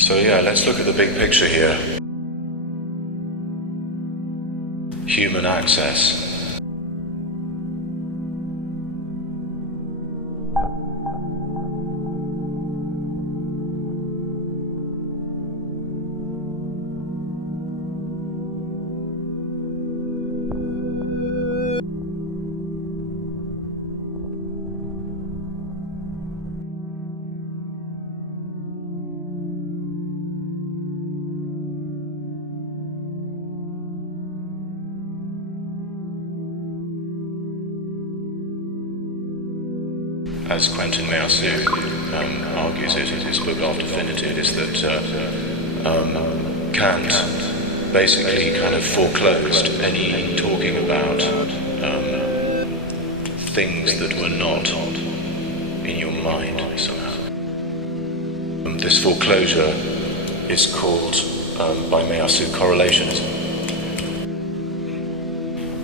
So yeah, let's look at the big picture here. Human access. As Quentin Meillassoux argues it in his book After Finitude, is that Kant basically kind of foreclosed any talking about things that were not in your mind somehow. This foreclosure is called by Meillassoux correlationism.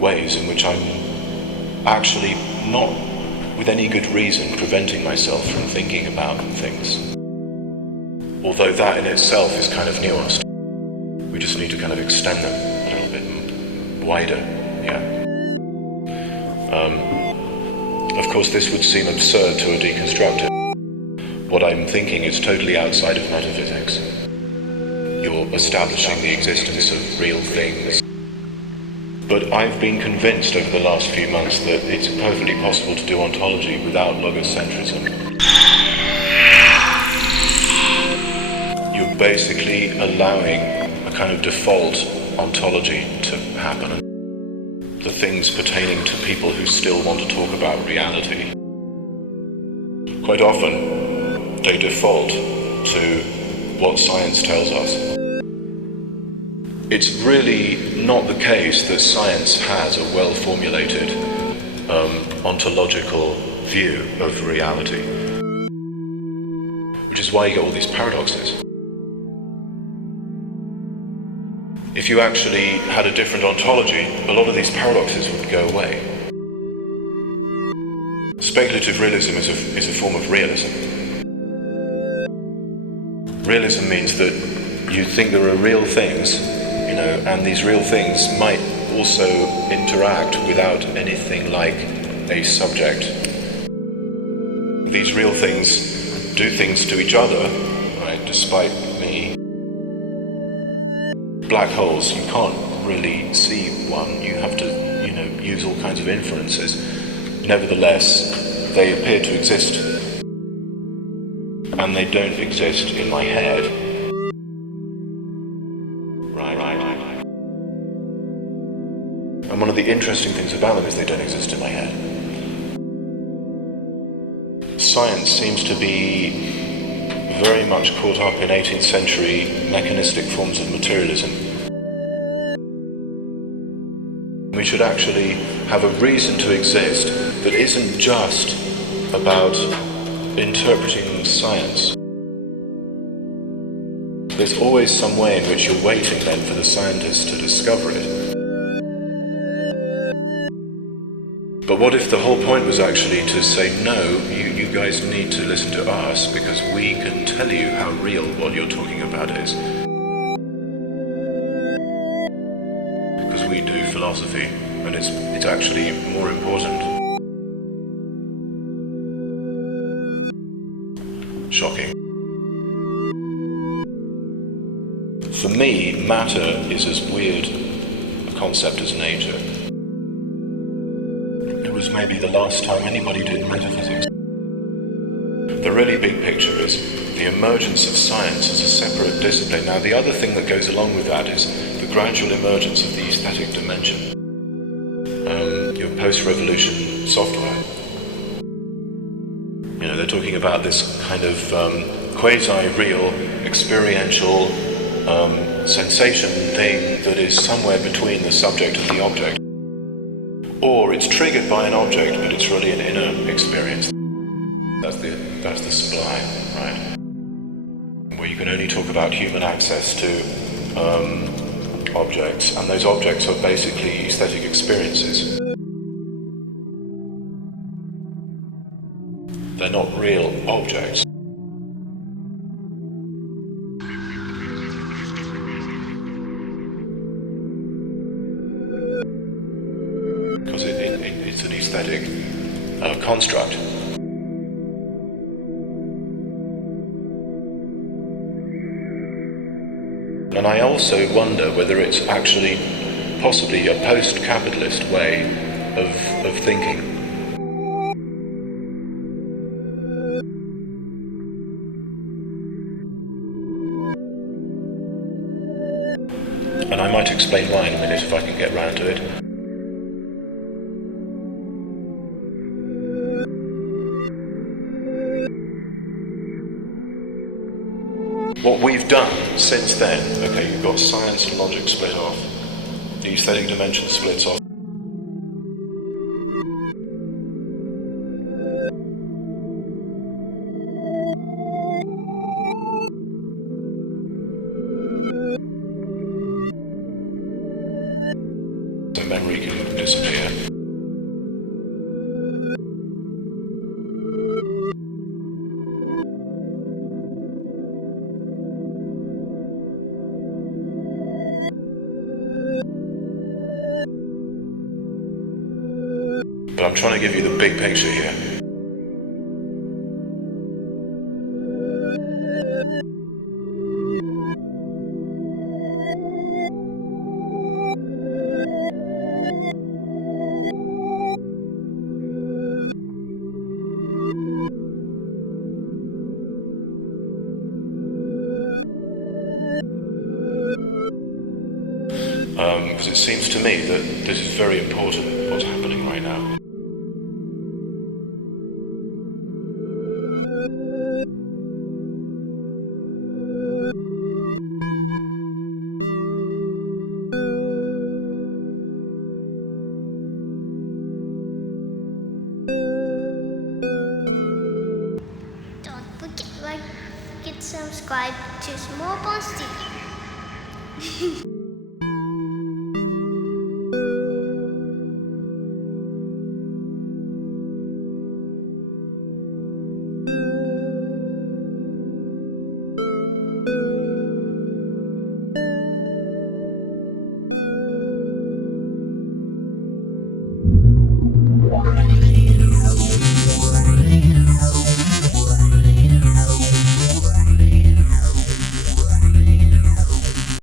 Ways in which I'm actually not with any good reason preventing myself from thinking about things. Although that in itself is kind of nuanced. We just need to kind of extend them a little bit wider, yeah. Of course this would seem absurd to a deconstructor. What I'm thinking is totally outside of metaphysics. You're establishing the existence of real things. But I've been convinced over the last few months that it's perfectly possible to do ontology without logocentrism. You're basically allowing a kind of default ontology to happen. The things pertaining to people who still want to talk about reality. Quite often, they default to what science tells us. It's really not the case that science has a well-formulated ontological view of reality, which is why you get all these paradoxes. If you actually had a different ontology, a lot of these paradoxes would go away. Speculative realism is a form of realism. Realism means that you think there are real things, and these real things might also interact without anything like a subject. These real things do things to each other, right, despite me. Black holes, you can't really see one, you have to, use all kinds of inferences. Nevertheless, they appear to exist, and they don't exist in my head. And one of the interesting things about them is they don't exist in my head. Science seems to be very much caught up in 18th century mechanistic forms of materialism. We should actually have a reason to exist that isn't just about interpreting science. There's always some way in which you're waiting then for the scientists to discover it. But what if the whole point was actually to say, no, you guys need to listen to us because we can tell you how real what you're talking about is. Because we do philosophy, and it's actually more important. Shocking. For me, matter is as weird a concept as nature. It was maybe the last time anybody did metaphysics. The really big picture is the emergence of science as a separate discipline. Now, the other thing that goes along with that is the gradual emergence of the aesthetic dimension. Your post-revolution software. They're talking about this kind of quasi-real, experiential sensation thing that is somewhere between the subject and the object. Or it's triggered by an object, but it's really an inner experience. That's the sublime, right? Where you can only talk about human access to objects, and those objects are basically aesthetic experiences. They're not real objects. And I also wonder whether it's actually possibly a post-capitalist way of thinking. And I might explain why in a minute if I can get round to it. What we've done since then, okay, you've got science and logic split off. The aesthetic dimension splits off. So memory can disappear. But I'm trying to give you the big picture here. Because it seems to me that this is very important, what's happening right now. Don't forget like and subscribe to Small Bones TV.